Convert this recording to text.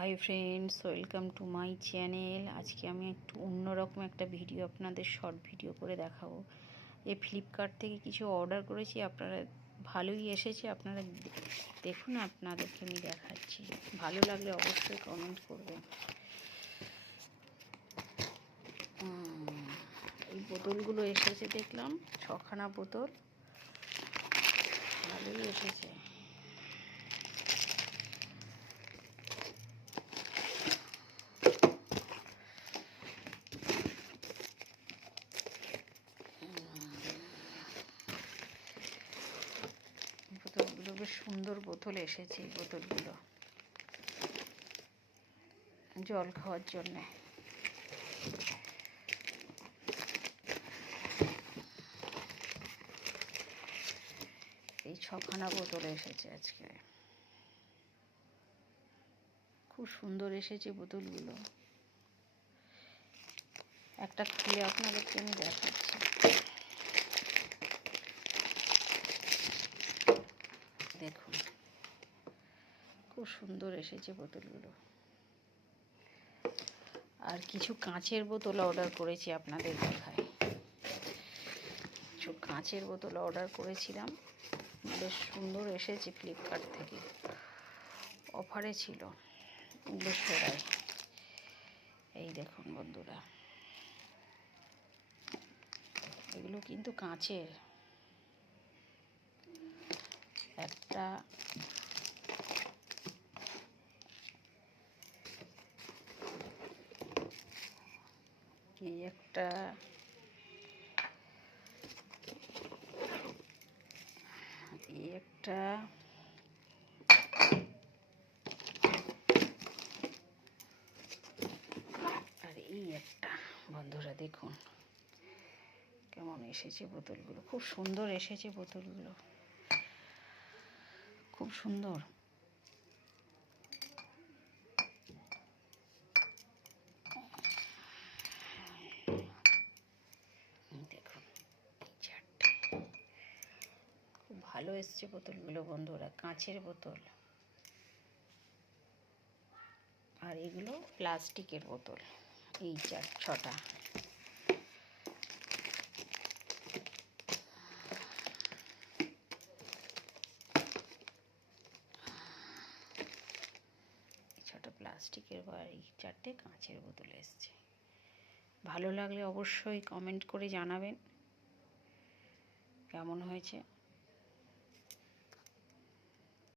Hi friends, welcome to my channel. আজকে আমি একটু অন্যরকম একটা ভিডিও আপনাদের শর্ট ভিডিও করে দেখাবো। ফ্লিপকার্ট থেকে কিছু অর্ডার করেছি, আপনারা ভালোই এসেছে। আপনারা দেখুন, আপনাদেরকে আমি দেখাচ্ছি। ভালো লাগলে অবশ্যই কমেন্ট করবেন। এই বোতলগুলো এসেছে, দেখলাম 6খানা বোতল, ভালোই এসেছে। বোতলগুলো বেশ সুন্দর বোতল এসেছে। এই বোতলগুলো জল খাওয়ার জন্যে। এই 6খানা বোতল এসেছে আজকে, খুব সুন্দর এসেছে বোতলগুলো। একটা খুলে আপনাদেরকে আমি দেখাচ্ছি। দেখুন, খুব সুন্দর এসেছে বোতলগুলো। আর কিছু কাঁচের বোতল অর্ডার করেছি, আপনাদের দেখায়। কিছু কাঁচের বোতল অর্ডার করেছিলাম, বেশ সুন্দর এসেছে। ফ্লিপকার্ট থেকে অফারে ছিল, ইংলিশরায়। এই দেখুন বন্ধুরা, এগুলো কিন্তু কাঁচের। একটা এই একটা এই একটা আর এই একটা। বন্ধুরা দেখুন কেমন এসেছে বোতলগুলো, খুব সুন্দর এসেছে বোতলগুলো, খুব সুন্দর। দেখুন, খুব ভালো এসছে বোতলগুলো বন্ধুরা, কাঁচের বোতল। আর এগুলো প্লাস্টিকের বোতল। এই 6টা। প্লাস্টিকের, বা এই 4টে কাঁচের বোতল এসছে। ভালো লাগলে অবশ্যই কমেন্ট করে জানাবেন কেমন হয়েছে।